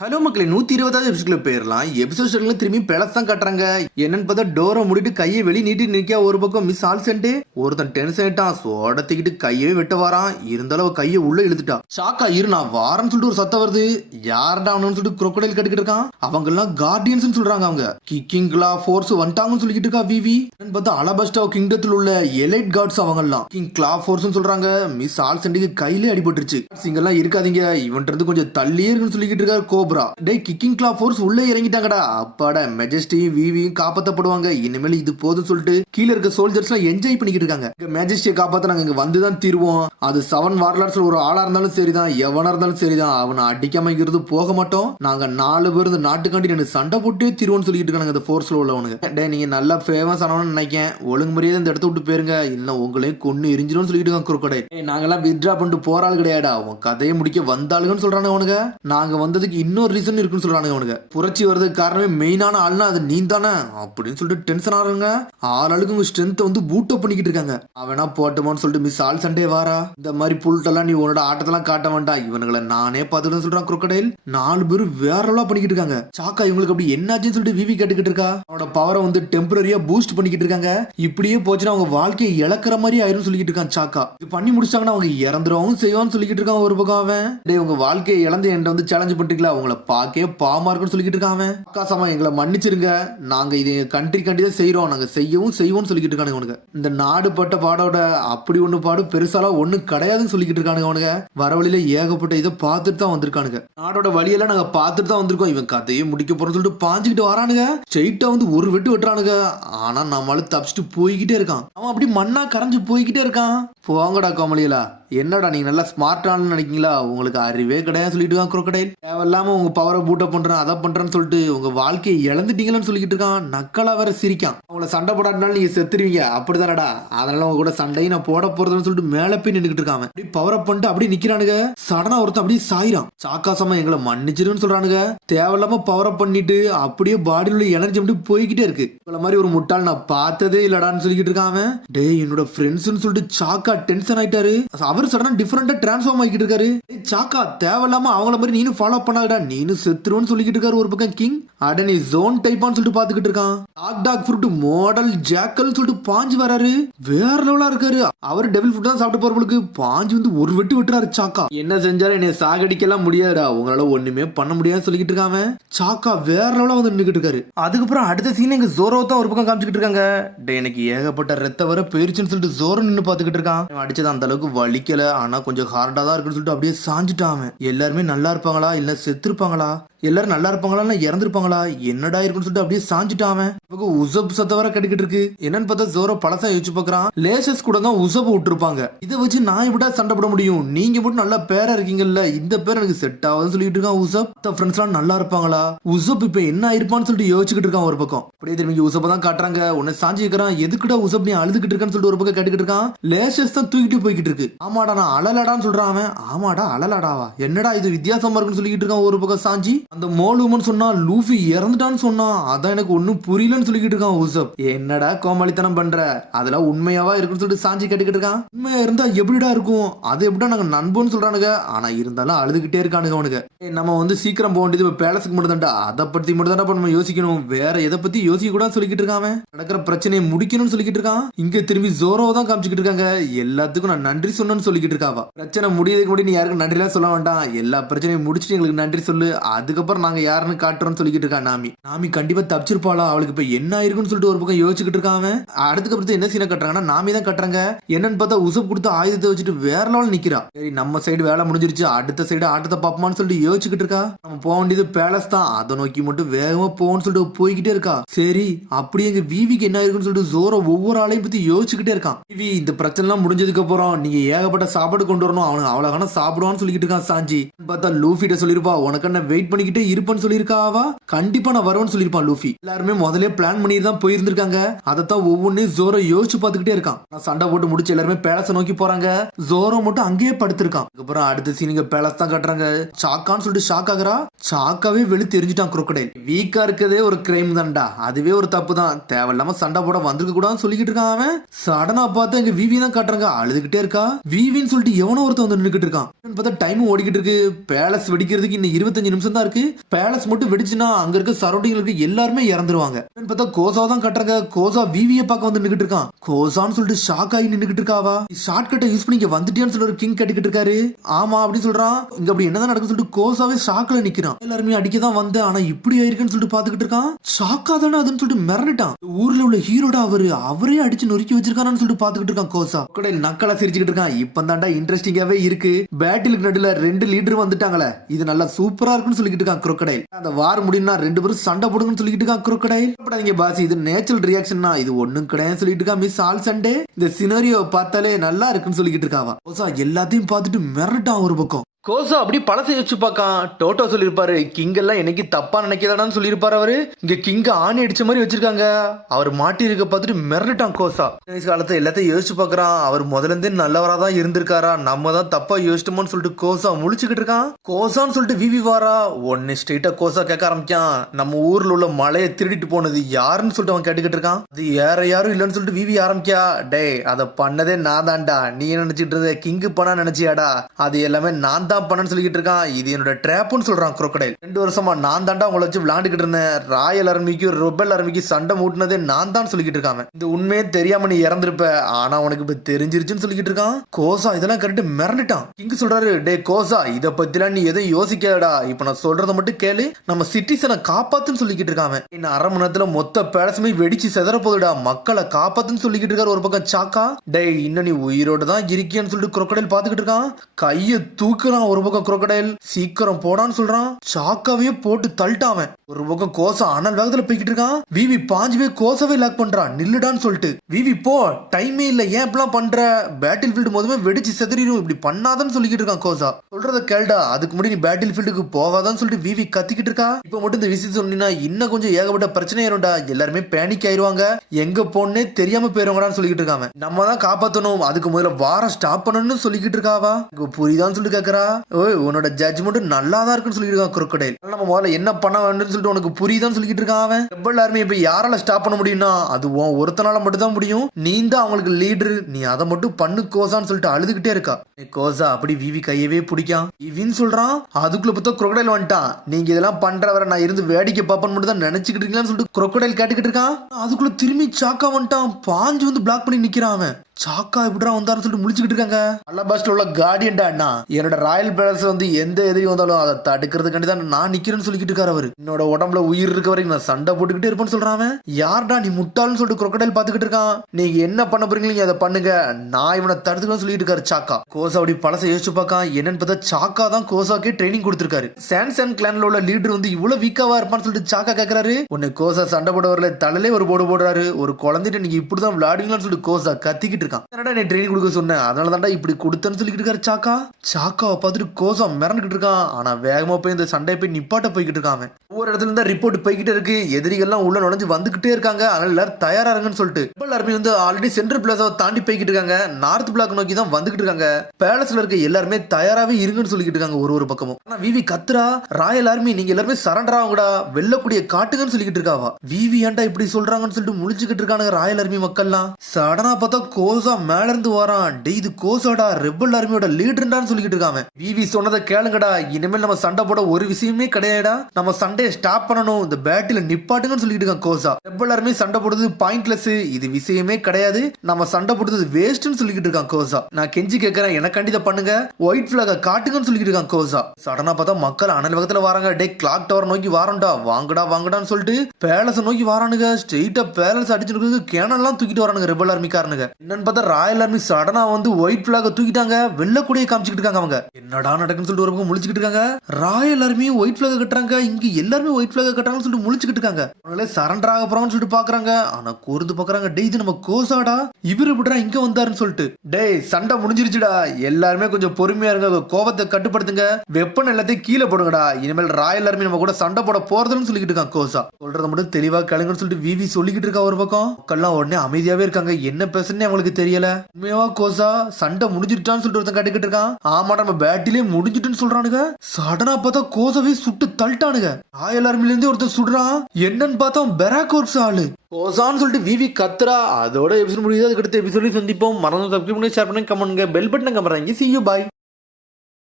Hello மக்களே 120வது எபிசோட்ல போயிடலாம். எபிசோட் ஸ்டார்டிங்ல திரும்பி பெலஸ் தான் கட்டுறாங்க. என்னன்னு பார்த்தா டோரை மூடிட்டு கையை வெளியே நீட்டி நிக்க ஒரு பக்கம் மிஸ் ஆல்சன்ட்டு ஒருத்தன் டென்ஷன் ஆயிட்டான். சோடத்திக்கிட்டு கையே வெட்ட வாரான். இருந்தாலும் கையை உள்ள இழுத்துட்டா. ஷாக்கா இரு நான் வாரன்னு சொல்லிட்டு ஒரு சத்தம் வருது. யாரடா அவனு சொல்லிட்டு குரோக்கடைல் கட்டிக்கிட்டு இருக்கான். அவங்க எல்லாம் கார்டியன்ஸ் சொல்றாங்க. அவங்க கிக்கிங் கிளா ஃபோர்ஸ் வந்துட்டாங்கன்னு சொல்லிட்டு இருக்கா விவி. பார்த்தா அலபஸ்டா கிங்டத்தில் உள்ள எலைட் கார்ட்ஸ் அவங்க எல்லாம் கிங் கிளா ஃபோர்ஸ் சொல்றாங்க. மிஸ் ஆல்சன்ட்டுக்கு கையிலே அடிபட்டுருச்சு. இங்கெல்லாம் இருக்காதீங்க, இவன்ட்டு இருந்து கொஞ்சம் தள்ளியே இருக்குன்னு சொல்லிக்கிட்டு இருக்காரு. டேய் கிக்கிங் கிளா ஃபோர்ஸ் உள்ள இறங்கிட்டாங்கடா. அப்பாடா மெஜஸ்டியும் விவியும் காப்பாத்தப்படுவாங்க. இனிமேல் இது போதும் சொல்லிட்டு கீழ இருக்க சோல்ஜர்ஸ் எல்லாம் என்ஜாய் பண்ணிக்கிட்டு இருக்காங்க. மெஜஸ்டியை காப்பாத்த நாங்க இங்க வந்துதான் தீருவோம். அது 7 வார்லர்ஸ் ஒரு ஆளா இருந்தாலும் சரிதான், எவனா இருந்தாலும் சரிதான், அவனை அடிக்காம இருந்து போக மாட்டோம். நாங்க 4 பேர் இந்த நாட்டுக்காண்டி எனக்கு சண்டை போட்டு தீருவோம்னு சொல்லிட்டு இருக்காங்க இந்த ஃபோர்ஸ்ல உள்ளவனுங்க. டே நீங்க நல்லா ஃபேமஸ் ஆனவன்னு நினைக்கேன். ஒழுங்கு முறையாக இந்த இடத்த விட்டு போயிருங்க, இல்ல உங்களையும் கொன்னு எரிஞ்சிரும் சொல்லிட்டு இருக்காங்க குரோக்கடை. நாங்கெல்லாம் வித்ட்ரா பண்ணிட்டு போறாள் கிடையாடா, உன் கதையை முடிக்க வந்தாளுன்னு சொல்றானு அவனுங்க. நாங்க வந்ததுக்கு இன்னொரு ரீசன் இருக்குன்னு சொல்றானுங்க அவனுங்க. புரட்சி வருது காரணமே மெயினான ஆள்னா அது நீ தானே அப்படின்னு சொல்லிட்டு டென்ஷன் ஆகுங்க. ஆளுக்கு உங்க ஸ்ட்ரென்த் வந்து பூட் அப் பண்ணிக்கிட்டு இருக்காங்க. அவனா போட்டோமான்னு சொல்லிட்டு மிஸ் ஆல் சண்டே வாரா. இந்த மாதிரி புல்ட்டெல்லாம் நீ உன்னோட ஆட்டத்தெல்லாம் காட்ட வேண்டாம், இவனுங்களை நானே பார்த்துட்டு சொல்றான் குரோக்கடைல். 4 பேர் வேற லெவலா பண்ணிக்கிட்டு இருக்காங்க. சாக்கா இவங்களுக்கு அப்படி என்னாச்சுன்னு சொல்லிட்டு விவி கேட்டுக்கிட்டு இருக்கா. அவனோட பவரை வந்து டெம்பரரியா பூஸ்ட் பண்ணிக்கிட்டு இருக்காங்க. இப்படியே போச்சுன்னா அவங்க வாழ்க்கையை இழக்கிற மாதிரி ஆயிரும் சொல்லிக்கிட்டு இருக்கான் சாக்கா. இது பண்ணி முடிச்சாங்கன்னா அவங்க இறந்துரும் செய்வான்னு சொல்லிக்கிட்டு இருக்கான் ஒரு பக்கம். அவன் உங்க வாழ்க்கையை இழந்து என்கிட்ட வந்து சேலஞ்ச் பண்ணிக்கலாம், உங்களை பாக்கே பாவமா இருக்குன்னு சொல்லிக்கிட்டு இருக்காங்க. அக்காசமா எங்களை மன்னிச்சிருங்க, நாங்க இது கண்ட்ரி தான் செய்யறோம், நாங்க செய்வோம்னு சொல்லிக்கிட்டு இருக்கானுங்க. இந்த நாடு பட்ட பாடோட அப்படி ஒண்ணு பாடு பெருசாலாம் ஒண்ணு கிடையாதுன்னு சொல்லிக்கிட்டு இருக்கானுங்க. அவனுங்க வரவழியில ஏகப்பட்ட இதை பார்த்துட்டு தான் வந்திருக்கானுங்க. நாடோட வழியெல்லாம் நாங்க பார்த்துட்டு தான் வந்திருக்கோம். இவன் கதையை முடிக்க போறோம்னு சொல்லிட்டு பாஞ்சுக்கிட்டு வரானுங்க. ஸ்ட்ரெயிட்டா வந்து ஒரு வெட்டு வெட்டுறானுங்க. ஆனா நம்மளால தப்பிச்சுட்டு போய்கிட்டே இருக்கான். அவன் அப்படி மண்ணா கரைஞ்சு போய்கிட்டே இருக்கான். போங்கடா கோமலியலா, என்னடா நீங்க நல்லா ஸ்மார்ட்டானு நினைக்கீங்களா, உங்களுக்கு அறிவே கிடையாது சொல்லிட்டு இருக்கான் குரோக்கடைல். தேவையில்லாம உங்க பவரை பூட்டப் பண்றேன் அதை பண்றேன்னு சொல்லிட்டு உங்க வாழ்க்கையை இழந்துட்டீங்கன்னு சொல்லிக்கிட்டு இருக்கான். நக்கலா வேற சிரிக்கான். அவங்கள சண்டை போடாட்டினாலும் நீங்க செத்துருவீங்க அப்படிதானடா, அதனால உங்க கூட சண்டையை நான் போட போறதுன்னு சொல்லிட்டு மேல போய் நின்றுட்டு இருக்காங்க. அப்படி பவரை பண்ணிட்டு அப்படி நிக்கிறானுங்க. சடனா ஒருத்தன் அப்படியே சாயிரான். சாக்காசமா எங்களை மன்னிச்சிருன்னு சொல்றானுங்க. தேவையில்லாம பவரை பண்ணிட்டு அப்படியே பாடியில் உள்ள எனர்ஜி அப்படி போய்கிட்டே இருக்கு. இவ்வளவு மாதிரி ஒரு முட்டாள் நான் பார்த்ததே இல்லடான்னு சொல்லிக்கிட்டு இருக்காங்க. டேய் என்னோட ஃப்ரெண்ட்ஸ்னு சொல்லிட்டு சாக்கா டென்ஷன் ஆயிட்டாரு. அவர் சடனா டிஃபரெண்டா டிரான்ஸ்ஃபார்ம் ஆகிட்டு இருக்காரு. சாக்கா தேவையில்லாம அவங்கள மாதிரி நீனு ஃபாலோ பண்ணாதடா, நீனு செத்துருன்னு சொல்லிக்கிட்டு இருக்காரு ஒரு பக்கம் கிங். அட நீ ஜோன் டைப்பான்னு சொல்லிட்டு பாத்துக்கிட்டு இருக்கான். டாக் ஃப்ரூட் மாடல் ஜாக்கல் சொல்லிட்டு பாஞ்சு வராரு. வேற லெவலா இருக்காரு. அவர் டெவில் ஃபுட் தான் சாப்பிட்டு போறவங்களுக்கு பாஞ்சு வந்து ஒரு வெட்டு வெட்டுறாரு சாக்கா. என்ன செஞ்சாலும் என்னை சாகடிக்கலாம் முடியாதுடா, உங்களால ஒண்ணுமே பண்ண முடியாது சொல்லிக்கிட்டு இருக்காங்க. சாக்கா வேற லெவலா வந்து நின்னுட்டு இருக்காரு. அதுக்கப்புறம் அடுத்த சீன் எங்க ஜோரோ தான் ஒரு பக்கம் காமிச்சுக்கிட்டு இருக்காங்க. டே எனக்கு ஏகப்பட்ட ரத்த வர போயிருச்சுன்னு சொல்லிட்டு ஜோரோ நின்னு பாத்துக்கிட்டு இருக்கான். அடிச்சது அந்த அளவுக்கு வலிக்கல, ஆனா கொஞ்சம் ஹார்டா தான் இருக்குன்னு சொல்லிட்டு அப்படியே சாஞ்சிட்டான். எல்லாருமே நல்லா இருப்பாங்களா இல்ல செத்து இருப்பாங்களா, எல்லாரும் நல்லா இருப்பாங்களா இறந்துருப்பாங்களா, என்னடா இருக்குன்னு சொல்லிட்டு அப்படியே சாஞ்சிட்டான். உசப் சத்த வர கட்டிக்கிட்டு இருக்கு. என்னன்னு பார்த்தா ஜோரோ பழசா யோசிச்சு பாக்குறான். லேசஸ் கூட தான் உசப் விட்டுருப்பாங்க. இதை வச்சு நான் இப்படியா சண்டை போட முடியும், நீங்க மட்டும் நல்லா பேரா இருக்கீங்கல்ல, இந்த பேர் எனக்கு செட் ஆகுதுன்னு சொல்லிட்டு இருக்கான் உசப். ஃப்ரெண்ட்ஸ் எல்லாம் நல்லா இருப்பாங்களா, உசப் இப்ப என்ன ஆயிருப்பான்னு சொல்லிட்டு யோசிச்சுக்கிட்டு இருக்கான் ஒரு பக்கம். அப்படியே திரும்பி உசப்ப தான் காட்டுறாங்க. உன்னை சாஞ்சி இருக்கிறான். எதுக்குடா உசப் நீ அழுதுகிட்டு இருக்கான்னு சொல்லிட்டு ஒரு பக்கம் கேட்டுக்கிட்டு இருக்கான். லேசஸ் தான் தூக்கிட்டு போய்கிட்டு இருக்கு. ஆமாடா நான் அழலாடான்னு சொல்றான் அவன். ஆமாடா அழலாடாவா, என்னடா இது வித்தியாசமா இருக்குன்னு சொல்லிட்டு இருக்கான் ஒரு பக்கம் சாஞ்சி. அந்த மோலுமன் சொன்னா லூஃபி இறந்துட்டான்னு சொன்னா, அதான் எனக்கு ஒன்னும் புரியலன்னு சொல்லிக்கிட்டு இருக்கான் உசப். என்னடா கோமாளித்தனம் பண்ற, அதெல்லாம் உண்மையாவா இருக்குன்னு சொல்லிட்டு சாஞ்சி கேட்டுக்கிட்டு இருக்கான். உண்மையா இருந்தா எப்படிடா இருக்கும், அது எப்படிடா நாங்க நண்பன்னு சொல்றானுங்க. ஆனா இருந்தாலும் அழுதுகிட்டே இருக்கானுங்க அவனுக்கு. நம்ம வந்து சீக்கிரம் போக வேண்டியது பேலஸுக்கு மட்டும் தான்டா, அதை பத்தி மட்டும் தான்டா நம்ம யோசிக்கணும், வேற எதை பத்தி யோசிக்க கூட சொல்லிக்கிட்டு இருக்கான். நடக்கிற பிரச்சனையை முடிக்கணும்னு சொல்லிக்கிட்டு இருக்கான். இங்க திரும்பி ஜோரோ தான் காமிச்சுக்கிட்டு இருக்காங்க. எல்லாத்துக்கும் நான் நன்றி சொன்னு சொல்லிக்கிட்டு இருக்காவா. பிரச்சனை முடியதுக்கு முன்னாடி நீ யாருக்கு நன்றி எல்லாம் சொல்ல வேண்டாம், எல்லா பிரச்சனையும் முடிச்சுட்டு எங்களுக்கு நன்றி சொல்லு, அதுக்கப்புறம் நாங்க யாருன்னு காட்டுறோம்னு சொல்லிக்கிட்டு இருக்கா நாமி. நாமி கண்டிப்பா தப்பிச்சிருப்பாளா, அவளுக்கு இப்ப என்ன ஆயிருக்குன்னு சொல்லிட்டு ஒரு பக்கம் யோசிச்சுக்கிட்டு இருக்காங்க. அதுக்கப்புறம் என்ன சீனை கட்டுறாங்கன்னா நாமி தான் கட்டுறாங்க. என்னன்னு பார்த்தா உசப் கொடுத்த ஆயுதத்தை வச்சுட்டு வேற லெவல் நிக்கிறா. சரி நம்ம சைடு வேலை முடிஞ்சிருச்சு, அடுத்த சைடு ஆட்டத்தை பாப்போமான்னு சொல்லிட்டு யோசிச்சுக்கிட்டு இருக்கா. நம்ம போக வேண்டியது பேலஸ் தான், அதை நோக்கி மட்டும் வேகமா போவோம்னு சொல்லிட்டு போய்கிட்டே இருக்கா. சரி அப்படியே எங்க விவிக்கு என்ன ஆயிருக்குன்னு சொல்லிட்டு ஜோரோ ஒவ்வொரு ஆளையும் பத்தி யோசிச்சுக்கிட்டே இருக்கான். விவி இந்த பிரச்சனை எல்லாம் முடிஞ்சதுக்கு அப்புறம் நீங்க ஏகப்பட்ட சாப்பாடு கொண்டு வரணும், அவனுக்கு அவ்வளவு சாப்பிடுவான்னு சொல்லிக்கிட்டு இருக்கான் சாஞ்சி. பார்த்தா லூஃபிட்ட சொல்லிருப்பா உனக்கு என்ன வெயிட் பண்ணிக்கிட்டே இருப்பேன்னு சொல்லியிருக்கா. கண்டிப்பா நான் வருவேன்னு சொல்லிருப்பான் லூஃபி. எல்லாருமே முதல்ல பிளான் பண்ணி தான் போயிருப்பாங்க. இருந்திருக்காங்க. அதைத்தான் ஒவ்வொன்னையும் ஜோரோ யோசிச்சு பார்த்துக்கிட்டே இருக்கான். சண்டை போட்டு முடிச்சு எல்லாருமே பேலஸை நோக்கி போறாங்க. ஜோரோ மட்டும் அங்கேயே படுத்திருக்கான். அதுக்கப்புறம் அடுத்த சீனிங்க பேலஸ் தான் கட்டுறாங்க. சாக்கான்னு சொல்லிட்டு ஷாக் ஆகுறா. சாக்காவே வெளி தெரிஞ்சுட்டான் குரோக்கடைல். வீக்கா இருக்கதே ஒரு கிரைம் தான்டா, அதுவே ஒரு தப்பு தான். தேவையில்லாம சண்டை போட வந்திருக்க கூடாதுன்னு சொல்லிக்கிட்டு இருக்கான் அவன். சடனா பார்த்தா எங்க விவி தான் காட்டுறாங்க, அழுதுகிட்டே இருக்கா. விவின்னு சொல்லிட்டு எவனோ ஒருத்தன் வந்து நின்னுக்கிட்டு இருக்கான். பார்த்தா டைம் ஓடிக்கிட்டு இருக்கு. பேலஸ் வெடிக்கிறதுக்கு இன்னும் 25 நிமிஷம் தான் இருக்கு. பேலஸ் மட்டும் வெடிச்சுன்னா அங்க இருக்க சரௌண்டிங்ல இருக்க எல்லாருமே இறந்துருவாங்க. பார்த்தா கோசா தான் கட்டுறாங்க. கோசா விவியை பார்க்க வந்து நின்னுக்கிட்டு இருக்கான். கோசான்னு சொல்லிட்டு ஷாக் ஆகி நின்னுக்கிட்டு இருக்காவா. ஷார்ட் கட்டை யூஸ் பண்ணி இங்க வந்துட்டியான்னு சொல்லி ஒரு கிங் கட்டிக்கிட்டு இருக்காரு. ஆமா அப்படின்னு சொல்றான். இங்க அப்படி என்னதான் நடக்குன்னு சொல்லிட்டு கோசாவே ஷாக்ல நிக்கிறான். எல்லாருமே அடிக்கதான் வந்து ஆனா இப்படி ஆயிருக்குன்னு சொல்லிட்டு பாத்துக்கிட்டு இருக்கான். ஷாக்கா தானே அதுன்னு சொல்லிட்டு மிரண்டுட்டான். ஊர்ல உள்ள ஹீரோடா அவரே அடிச்சு நொறுக்கி வச்சிருக்கானு சொல்லிட்டு பாத்துக்கிட்டு இருக்கான். கோசா நக்கலா சிரிச்சுக்கிட்டு இருக்கான். இப்ப தாண்டா இன்ட்ரெஸ்டிங்காவே இருக்கு. பேட்டிலுக்கு நடுல 2 லீடர் வந்துட்டாங்களே, இது நல்லா சூப்பரா இருக்குன்னு சொல்லிக்கிட்டு இருக்கான் குரோக்கடைல். அந்த வார் முடியும்னா 2 பேரும் சண்டை போடுங்கன்னு சொல்லிக்கிட்டு இருக்கான் குரோக்கடைல். பாஸ் இது நேச்சுரல் ரியாக்ஷன், இது ஒண்ணும் கிடையாது சொல்லிட்டு இருக்கா மிஸ் ஆல் சண்டே. இந்த சினாரியோ பார்த்தாலே நல்லா இருக்குன்னு சொல்லிக்கிட்டு இருக்காவா. கோசா எல்லாத்தையும் பார்த்துட்டு மிரட்டான் ஒரு பக்கம். கோசா அப்படி பழசை யோசிச்சு பார்க்கான். டோட்டோ சொல்லிருப்பாரு, கிங் எல்லாம் என்னைக்கு தப்பா நினைக்கதானு சொல்லிருப்பாரு அவரு. இங்க கிங்க ஆணி அடிச்ச மாதிரி வச்சிருக்காங்க. அவர் மாட்டி இருக்க பார்த்துட்டு மிரட்டான் கோசா. காலத்தை எல்லாத்தையும் யோசிச்சு பாக்குறான். அவர் முதல்ல இருந்தே நல்லவரா தான் இருந்திருக்காரா, நம்ம தான் தப்பா யோசிச்சோமோன்னு சொல்லிட்டு கோசா முழிச்சுக்கிட்டு இருக்கான். கோசான்னு சொல்லிட்டு விவி வாரா. ஒன்னு ஸ்ட்ரெயிட்டா கோசா கேட்க ஆரம்பிக்கான், நம்ம ஊர்ல உள்ள மலையை திருடிட்டு போனது யாருன்னு சொல்லிட்டு அவன் கேட்டுக்கிட்டு இருக்கான். அது யார யாரும் இல்லன்னு சொல்லிட்டு விவி ஆரம்பிக்கா. டே அதை பண்ணதே நான் தான்டா, நீ நினைச்சிட்டு இருந்த கிங்கு பண்ணா நினைச்சியாடா, அது எல்லாமே நான் தான் பண்ணு சொல்லிட்டு இருக்கான். இது என்னோட ட்ராப்னு சொல்றான் குரோக்கடைல். 2 வருஷமா நான் தாண்டா உங்களை வச்சு விளையாண்டுக்கிட்டு இருந்தேன். ராயல் ஆர்மிக்கு ரொபெல் ஆர்மிக்கு சண்டை மூட்டினதே நான் தான் சொல்லிக்கிட்டு இருக்காங்க. இந்த உண்மையே தெரியாம நீ இறந்திருப்ப, ஆனா உனக்கு இப்ப தெரிஞ்சிருச்சுன்னு சொல்லிக்கிட்டு இருக்கான். கோசா இதெல்லாம் கரெக்ட் மிரண்டுட்டான். கிங் சொல்றாரு, டே கோசா இத பத்திலாம் நீ எதையும் யோசிக்காதடா, இப்ப நான் சொல்றத மட்டும் கேளு, நம்ம சிட்டிசனை காப்பாத்துன்னு சொல்லிக்கிட்டு இருக்காங்க. இன்னும் அரை மணி நேரத்துல மொத்த பேலஸுமே வெடிச்சு செதற போகுதுடா, மக்களை காப்பாத்துன்னு சொல்லிக்கிட்டு இருக்காரு ஒரு பக்கம் சாக்கா. டே இன்னும் நீ உயிரோட தான் இருக்கியான்னு சொல்லிட்டு குரோக்கடைல் பாத்துக்கிட்டு இருக்கான். கைய தூக்குறான் ஒரு பக்கம் குரோக்கடைல். சீக்கிரம் போடான்னு சொல்றான். சாக்காவே போட்டு தள்ளிட்டான். ஒரு பக்கம் கோசா அனல் வேகத்துல போய்கிட்டு இருக்கான். விவி பாஞ்சு போய் கோசாவே லாக் பண்றான், நில்லுடான்னு சொல்லிட்டு. விவி போ, டைமே இல்ல, ஏன் இப்பெல்லாம் பண்ற, பேட்டில் ஃபீல்டு முதமே வெடிச்சு செதறிடும், இப்படி பண்ணாதான்னு சொல்லிக்கிட்டு இருக்கான். கோசா சொல்றத கேள்டா, அதுக்கு முன்னாடி நீ பேட்டில் ஃபீல்டுக்கு போகாதான்னு சொல்லிட்டு விவி கத்திக்கிட்டு இருக்கா. இப்ப மட்டும் இந்த விஷயம் சொன்னீங்கன்னா இன்னும் கொஞ்சம் ஏகப்பட்ட பிரச்சனை ஆயிரும்டா, எல்லாருமே பேனிக் ஆயிருவாங்க, எங்க போனே தெரியாம போயிருவாங்கடான்னு சொல்லிக்கிட்டு இருக்காங்க. நம்ம தான் காப்பாத்தணும், அதுக்கு முதல்ல வாரம் ஸ்டாப் பண்ணணும்னு சொல்லிக்கிட்டு இருக்காவா. புரியுதான்னு சொல்லிட்டு கேக்குறா. ஓய் உன்னோட ஜட்ஜ்மெண்ட் நல்லா தான் இருக்குன்னு சொல்லிட்டு இருக்கான் குரோக்கடைல். நம்ம முதல்ல என்ன பண்ண வேண்டும் சொல்லிட்டு உனக்கு புரியுதான்னு சொல்லிட்டு இருக்கான் அவன். ரெபல் ஆர்மி இப்ப யாரால ஸ்டாப் பண்ண முடியும்னா அது ஒருத்தனால மட்டும் தான் முடியும், நீ தான் அவங்களுக்கு லீடர், நீ அதை மட்டும் பண்ணு கோசான்னு சொல்லிட்டு அழுதுகிட்டே இருக்கா. கோசா அப்படி விவி கையவே பிடிக்கான். இவின்னு சொல்றான். அதுக்குள்ள பார்த்தா குரோக்கடைல் வந்துட்டான். நீங்க இதெல்லாம் பண்றவரை நான் இருந்து வேடிக்கை பாப்பன் மட்டும் தான் நினைச்சுக்கிட்டு இருக்கீங்களான்னு சொல்லிட்டு குரோக்கடைல் கேட்டுக்கிட்டு இருக்கான். அதுக்குள்ள திரும்பி சாக்கா வந்துட்டான். பாஞ்சு வந்து பிளாக் பண்ணி நிக்கிறான் அவன். சாக்கா எப்படிடா வந்தாருன்னு சொல்லிட்டு முடிச்சுக்கிட்டு இருக்காங்க. அலபாஸ்ட்ல உள்ள கார்டியன்டா அண்ணா, என்னோட ராயல் பேலஸ் வந்து எந்த எதிரி வந்தாலும் அதை தடுக்கிறதுக்காண்டி தான் நான் நிக்கிறேன்னு சொல்லிக்கிட்டு இருக்காரு அவரு. என்னோட உடம்புல உயிர் இருக்க வரைக்கும் நான் சண்டை போட்டுக்கிட்டே இருப்பேன்னு சொல்றான். யார்டா நீ முட்டாள்னு சொல்லிட்டு குரோக்கடைல் பாத்துக்கிட்டு இருக்கான். நீங்க என்ன பண்ண போறீங்களோ அதை பண்ணுங்க, நான் இவனை தடுத்துக்கணும்னு சொல்லிட்டு இருக்காரு சாக்கா. கோசா அப்படி பழச யோசிச்சு பார்க்கான். என்னன்னு பார்த்தா சாக்கா தான் கோசாக்கே ட்ரைனிங் கொடுத்திருக்காரு. சான்சன் கிளான்ல உள்ள லீடர் வந்து இவ்வளவு வீக்காவா இருப்பான்னு சொல்லிட்டு சாக்கா கேக்குறாரு. உன்னை கோசா சண்டை போட வரல, தலையிலே ஒரு போடு போடுறாரு. ஒரு குழந்தைட்டு நீங்க இப்படிதான் விளையாடுவீங்களான்னு சொல்லிட்டு கோசா கத்திக்கிட்டு இருக்கான். நீ ட்ரைனிங் கொடுக்க சொன்னேன், அதனால தான்டா இப்படி கொடுத்தேன்னு சொல்லிட்டு இருக்காரு சாக்கா. சாக்காவை பார்த்துட்டு கோசா மிரண்டுகிட்டு இருக்கான். ஆனா வேகமா போய் இந்த சண்டையை போய் நிப்பாட்ட போய்கிட்டு இருக்காங்க. ஒவ்வொரு இடத்துல இருந்தா ரிப்போர்ட் போய்கிட்டே இருக்கு. எதிரிகள்லாம் உள்ள நுழைஞ்சு வந்துகிட்டே இருக்காங்க. அதனால எல்லாரும் தயாரா இருங்கன்னு சொல்லிட்டு எல்லாருமே வந்து ஆல்ரெடி சென்ட்ரல் பிளாஸாவை தாண்டி போய்கிட்டு இருக்காங்க. நார்த் பிளாக் நோக்கி தான் வந்துகிட்டு இருக்காங்க. பேலஸ்ல இருக்க எல்லாருமே தயாராவே இருங்கன்னு சொல்லிட்டு இருக்காங்க ஒரு பக்கமும். ஆனா விவி கத்துரா, ராயல் ஆர்மி நீங்க எல்லாருமே சரண்டர் ஆகுங்கடா, வெள்ளக்கூடிய காட்டுங்கன்னு சொல்லிட்டு இருக்காவா. விவி ஏன்டா இப்படி சொல்றாங்கன்னு சொல்லிட்டு முழிச்சுக்கிட்டு இருக்காங்க ராயல் ஆர்மி மக்கள்லாம். சடனா பார்த்தா கோசா மேல இருந்து வரான். டே இது கோசாடா, ரெபல் ஆர்மியோட லீடர்டான்னு சொல்லிட்டு இருக்காங்க. விவி சொன்னதை கேளுங்கடா, இனிமேல் நம்ம சண்டை போட ஒரு விஷயமே கிடையாடா, நம்ம சண்டையை ஸ்டாப் பண்ணணும், இந்த பேட்டில நிப்பாட்டுங்கன்னு சொல்லிட்டு இருக்காங்க கோசா. ரெபல் ஆர்மி சண்டை போடுறது பாயிண்ட்லெஸ், இது விஷயமே கிடையாது, நம்ம சண்டை போடுறது வேஸ்ட்னு சொல்லிட்டு இருக்காங்க கோசா. நான் கெஞ்சி கேட்கறேன், எனக்கு இதை பண்ணுங்க, ஒயிட் பிளாக காட்டுங்கன்னு சொல்லிட்டு இருக்காங்க கோசா. சடனா பார்த்தா மக்கள் அனல் வேகத்துல வராங்க. டே கிளாக் டவர் நோக்கி வாரண்டா, வாங்கடா வாங்கடான்னு சொல்லிட்டு பேலஸ் நோக்கி வரானுங்க. ஸ்ட்ரெயிட்டா பேலஸ் அடிச்சுட்டு கேனெல்லாம் தூக்கிட்டு வரானுங்க ரெபல் ஆர்மிக்காரனுங்க. என்னன்னு பார்த்தா ராயல் ஆர்மி சடனா வந்து ஒயிட் பிளாக தூக்கிட்டாங்க, வெள்ளக்கூடிய காமிச்சுக்கிட்டு இருக்காங்க அவங்க. என்னடா நடக்குன்னு சொல்லிட்டு ஒரு பக்கம் முழிச்சுக்கிட்டு இருக்காங்க. ராய் எல்லாருமே ஒயிட் பிளாக் கட்டுறாங்க. இங்க எல்லாருமே ஒயிட் பிளாக் கட்டுறாங்கன்னு சொல்லிட்டு முழிச்சுக்கிட்டு இருக்காங்க. அவங்களே சரண்டர் ஆக போறாங்கன்னு சொல்லிட்டு பாக்குறாங்க. ஆனா கூர்ந்து பாக்குறாங்க, டேய் இது நம்ம கோசாடா, இவரு எப்படிடா இங்க வந்தாருன்னு சொல்லிட்டு. டேய் சண்டை முடிஞ்சிருச்சுடா, எல்லாருமே கொஞ்சம் பொறுமையா இருங்க, கோபத்தை கட்டுப்படுத்துங்க, வெப்பன் எல்லாத்தையும் கீழே போடுங்கடா, இனிமேல் ராய் எல்லாருமே நம்ம கூட சண்டை போட போறதுன்னு சொல்லிக்கிட்டு இருக்கான் கோசா. சொல்றத மட்டும் தெளிவா கேளுங்கன்னு சொல்லிட்டு விவி சொல்லிக்கிட்டு இருக்கா. ஒரு பக்கம் மக்கள்லாம் உடனே அமைதியாவே இருக்காங்க, என்ன பேசுன்னு அவங்களுக்கு தெரியல. உண்மையாவா கோசா சண்டை முடிஞ்சிருச்சான்னு சொல்லிட்டு ஒருத்தன் கட்டிக்கிட்டு இருக்கான். ஆமா நம்ம பேட்டிலே முடிஞ்சிட்டுன்னு சொல்றானுங்க. சடனா பார்த்தா கோசாவே சுட்டு தள்ளிட்டானுங்க. ராய் எல்லாருமே இருந்து ஒருத்தர் சுடுறான். என்னன்னு பார்த்தா பெராக் ஒர்க்ஸ் ஆளு. கோசான்னு சொல்லிட்டு விவி கத்துறா. அதோட எபிசோட் முடியுது. அதுக்கடுத்த எபிசோட சந்திப்போம். மறந்து சப்ஸ்கிரைப் பண்ணி ஷேர் பண்ணி comment bell button comment. See you bye.